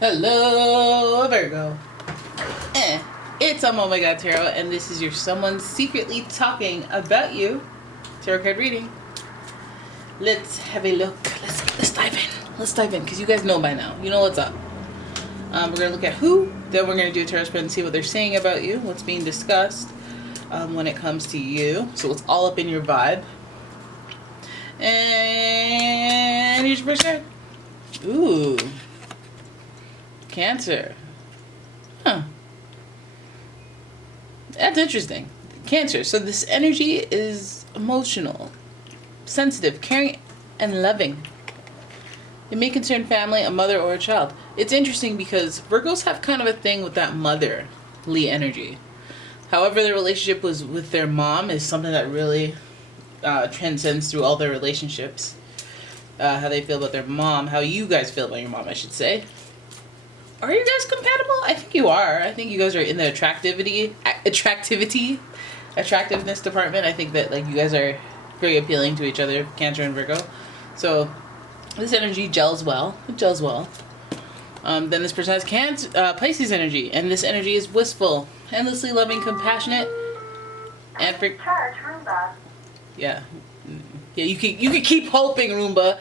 Hello, Virgo. It's umomgtarot, and this is your someone secretly talking about you tarot card reading. Let's have a look. Let's dive in. Let's dive in, because you guys know by now. You know what's up. We're going to look at who, then we're going to do a tarot spread and see what they're saying about you, what's being discussed when it comes to you. So it's all up in your vibe. And here's your first card. Ooh. Cancer. Huh. That's interesting. Cancer. So this energy is emotional, sensitive, caring, and loving. It may concern family, a mother, or a child. It's interesting because Virgos have kind of a thing with that motherly energy. However, their relationship was with their mom is something that really transcends through all their relationships. How they feel about their mom, how you guys feel about your mom, I should say. Are you guys compatible? I think you are. I think you guys are in the attractiveness department. I think that you guys are very appealing to each other, Cancer and Virgo. So this energy gels well. It gels well. Then this person has Pisces energy, and this energy is wistful, endlessly loving, compassionate, and yeah. Yeah, you can keep hoping, Roomba.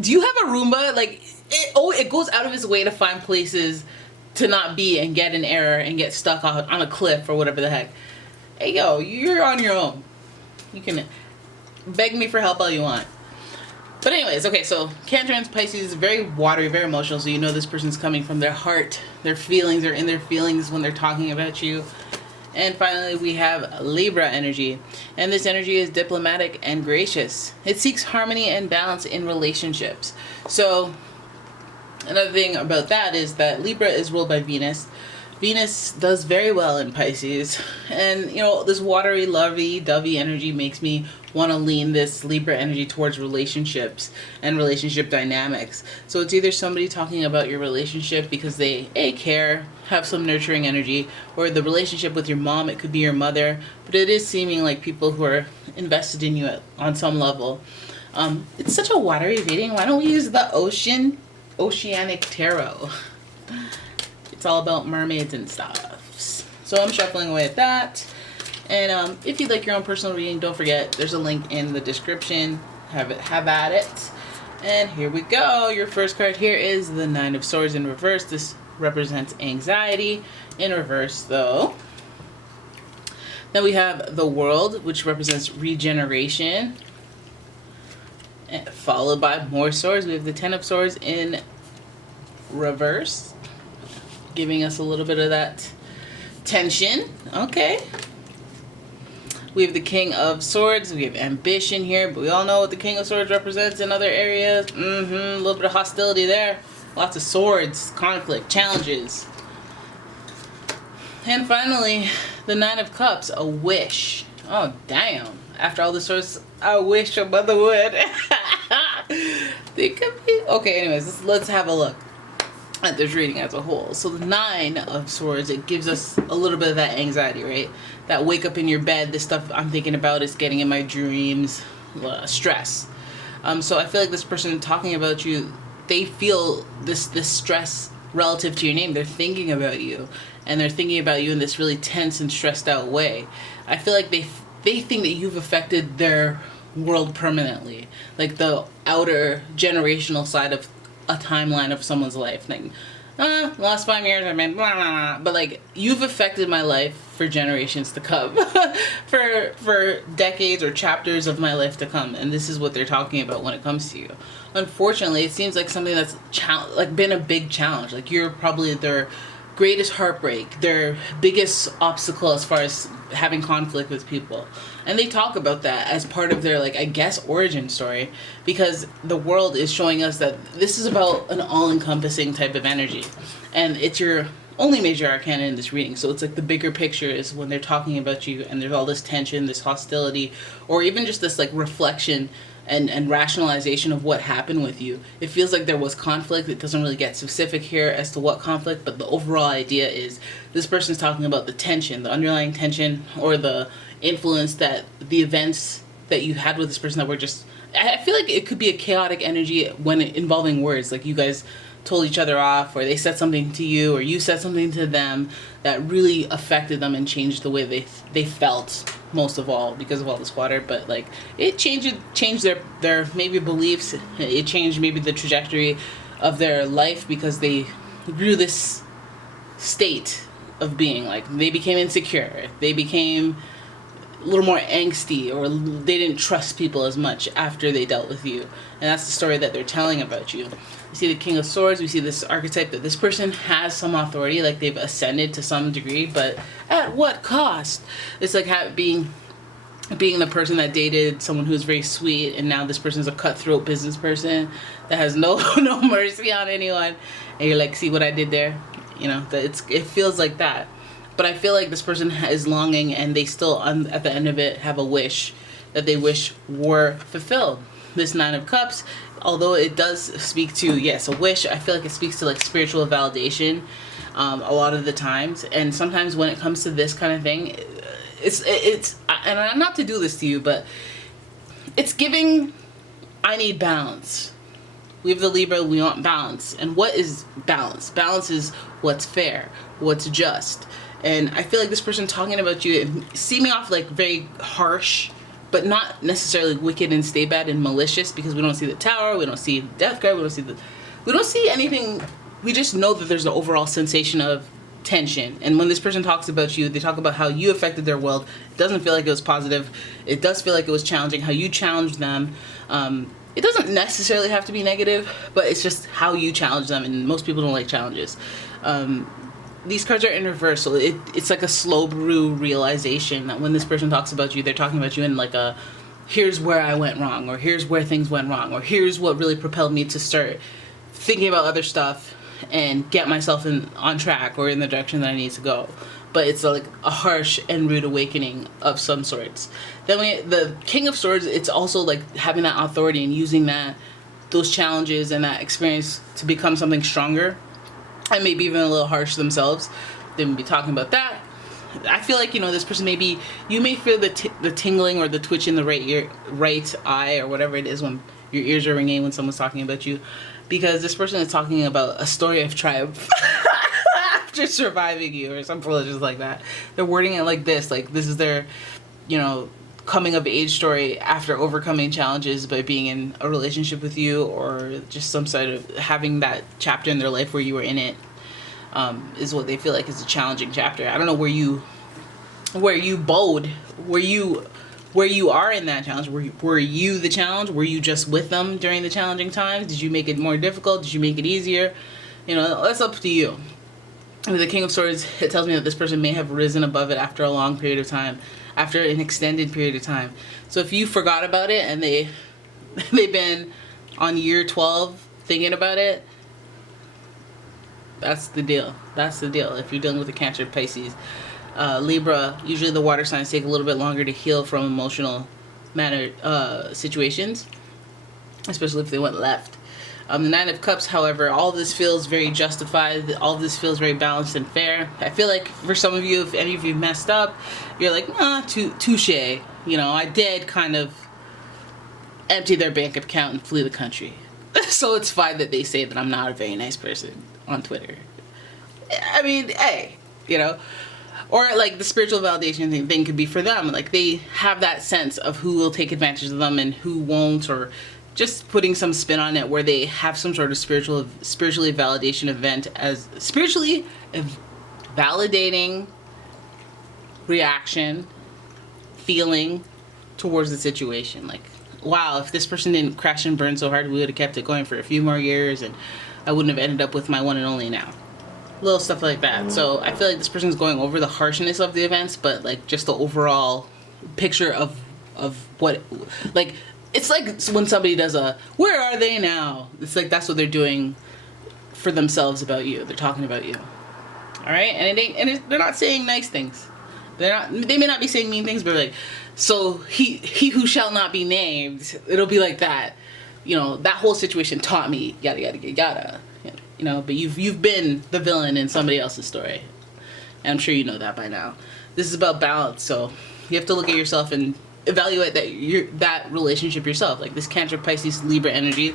Do you have a Roomba? It goes out of its way to find places to not be and get an error and get stuck on a cliff or whatever the heck. Hey, yo, you're on your own. You can beg me for help all you want. But anyways, okay, so Cancer and Pisces is very watery, very emotional, so you know this person's coming from their heart. Their feelings are in their feelings when they're talking about you. And finally, we have Libra energy. And this energy is diplomatic and gracious. It seeks harmony and balance in relationships. So, another thing about that is that Libra is ruled by Venus. Venus does very well in Pisces. And, this watery, lovey-dovey energy makes me want to lean this Libra energy towards relationships and relationship dynamics. So it's either somebody talking about your relationship because they care, have some nurturing energy, or the relationship with your mom. It could be your mother, but it is seeming like people who are invested in you on some level. It's such a watery reading. Why don't we use the oceanic tarot? It's all about mermaids and stuff. So I'm shuffling away at that. And if you'd like your own personal reading, don't forget, there's a link in the description. Have at it. And here we go. Your first card here is the Nine of Swords in reverse. This represents anxiety. In reverse, though. Then we have the World, which represents regeneration. And followed by more swords. We have the Ten of Swords in reverse, giving us a little bit of that tension. Okay. We have the King of Swords. We have ambition here, but we all know what the King of Swords represents in other areas. A little bit of hostility there. Lots of swords, conflict, challenges. And finally, the Nine of Cups, a wish. Oh, damn. After all the swords, I wish your mother would. They could be. Okay, anyways, let's have a look at this reading as a whole. So the Nine of Swords, it gives us a little bit of that anxiety, right? That wake up in your bed, this stuff I'm thinking about is getting in my dreams, stress. So I feel like this person talking about you, they feel this stress relative to your name. They're thinking about you, and they're thinking about you in this really tense and stressed out way. I feel like they think that you've affected their world permanently, like the outer generational side of a timeline of someone's life. The last 5 years I've been blah, blah, blah. But you've affected my life for generations to come. for decades or chapters of my life to come. And this is what they're talking about when it comes to you. Unfortunately, it seems like something that's been a big challenge. You're probably their greatest heartbreak, their biggest obstacle as far as having conflict with people. And they talk about that as part of their, origin story, because the World is showing us that this is about an all-encompassing type of energy. And it's your only major arcana in this reading. So it's the bigger picture is when they're talking about you and there's all this tension, this hostility, or even just this reflection and rationalization of what happened with you. It feels like there was conflict. It doesn't really get specific here as to what conflict, but the overall idea is this person's talking about the tension, the underlying tension, or the influence that the events that you had with this person that were just... I feel like it could be a chaotic energy when involving words. You guys told each other off, or they said something to you, or you said something to them that really affected them and changed the way they felt, most of all because of all this water. But like it changed their maybe beliefs. It changed maybe the trajectory of their life because they grew this state of being. Like they became insecure, they became a little more angsty, or they didn't trust people as much after they dealt with you. And that's the story that they're telling about you. We see the King of Swords. We see this archetype that this person has some authority, like they've ascended to some degree, but at what cost? It's like being the person that dated someone who's very sweet, and now this person's a cutthroat business person that has no mercy on anyone, and you're like, see what I did there? You know, that it feels like that. But I feel like this person is longing, and they still, at the end of it, have a wish that they wish were fulfilled. This Nine of Cups, although it does speak to, yes, a wish, I feel like it speaks to like spiritual validation a lot of the times. And sometimes when it comes to this kind of thing, it's and I'm not to do this to you, but it's giving, I need balance. We have the Libra, we want balance. And what is balance? Balance is what's fair, what's just. And I feel like this person talking about you, seeming off like very harsh, but not necessarily wicked and stay bad and malicious, because we don't see the Tower, we don't see Death card, we don't see anything. We just know that there's an overall sensation of tension. And when this person talks about you, they talk about how you affected their world. It doesn't feel like it was positive. It does feel like it was challenging, how you challenged them. It doesn't necessarily have to be negative, but it's just how you challenge them, and most people don't like challenges. These cards are in reverse, so it's like a slow brew realization that when this person talks about you, they're talking about you in like a, here's where I went wrong, or here's where things went wrong, or here's what really propelled me to start thinking about other stuff and get myself on track or in the direction that I need to go. But it's like a harsh and rude awakening of some sorts. Then the King of Swords, it's also like having that authority and using those challenges and that experience to become something stronger, and maybe even a little harsh themselves. They may be talking about that. I feel like, this person you may feel the tingling or the twitch in the right eye, or whatever it is when your ears are ringing when someone's talking about you, because this person is talking about a story of triumph after surviving you, or some just like that. They're wording it like this is their, coming of age story after overcoming challenges by being in a relationship with you, or just some sort of having that chapter in their life where you were in it, is what they feel like is a challenging chapter. I don't know where you bowed, where you are in that challenge. Were you the challenge? Were you just with them during the challenging times? Did you make it more difficult? Did you make it easier? That's up to you. With the King of Swords, it tells me that this person may have risen above it after a long period of time, after an extended period of time. So if you forgot about it and they've been on year 12 thinking about it, that's the deal. That's the deal. If you're dealing with a Cancer, Pisces, Libra, usually the water signs take a little bit longer to heal from emotional situations, especially if they went left. The Nine of Cups, however, all this feels very justified. All this feels very balanced and fair. I feel like for some of you, if any of you messed up, you're like, touche. I did kind of empty their bank account and flee the country. So it's fine that they say that I'm not a very nice person on Twitter. I mean, hey, Or like the spiritual validation thing could be for them. Like they have that sense of who will take advantage of them and who won't, or just putting some spin on it where they have some sort of spiritually validation event as spiritually validating reaction, feeling towards the situation. Like, wow, if this person didn't crash and burn so hard, we would have kept it going for a few more years and I wouldn't have ended up with my one and only now. Little stuff like that. So I feel like this person's going over the harshness of the events, but like just the overall picture of what, like, it's like when somebody does where are they now? It's like that's what they're doing for themselves about you. They're talking about you. All right? And they're not saying nice things. They may not be saying mean things, but like, so he who shall not be named, it'll be like that. That whole situation taught me yada yada yada. But you've been the villain in somebody else's story. And I'm sure you know that by now. This is about balance, so you have to look at yourself and evaluate that relationship yourself. Like this Cancer, Pisces, Libra energy,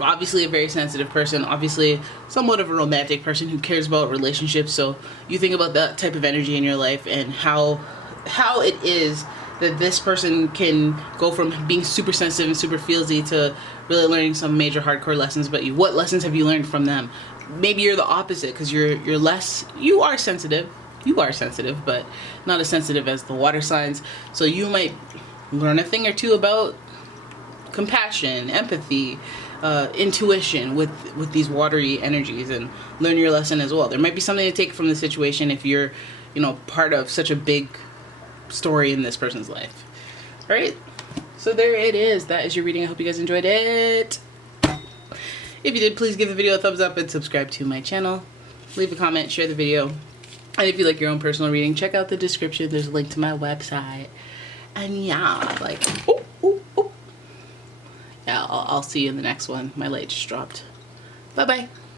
obviously a very sensitive person, obviously somewhat of a romantic person who cares about relationships. So you think about that type of energy in your life and how it is that this person can go from being super sensitive and super feelsy to really learning some major hardcore lessons about you. What lessons have you learned from them? Maybe you're the opposite, because you are sensitive, but not as sensitive as the water signs. So you might learn a thing or two about compassion, empathy, intuition with these watery energies, and learn your lesson as well. There might be something to take from the situation if you're, part of such a big story in this person's life. All right, so there it is. That is your reading. I hope you guys enjoyed it. If you did, please give the video a thumbs up and subscribe to my channel. Leave a comment, share the video. And if you like your own personal reading, check out the description. There's a link to my website. And yeah, yeah, I'll see you in the next one. My light just dropped. Bye-bye.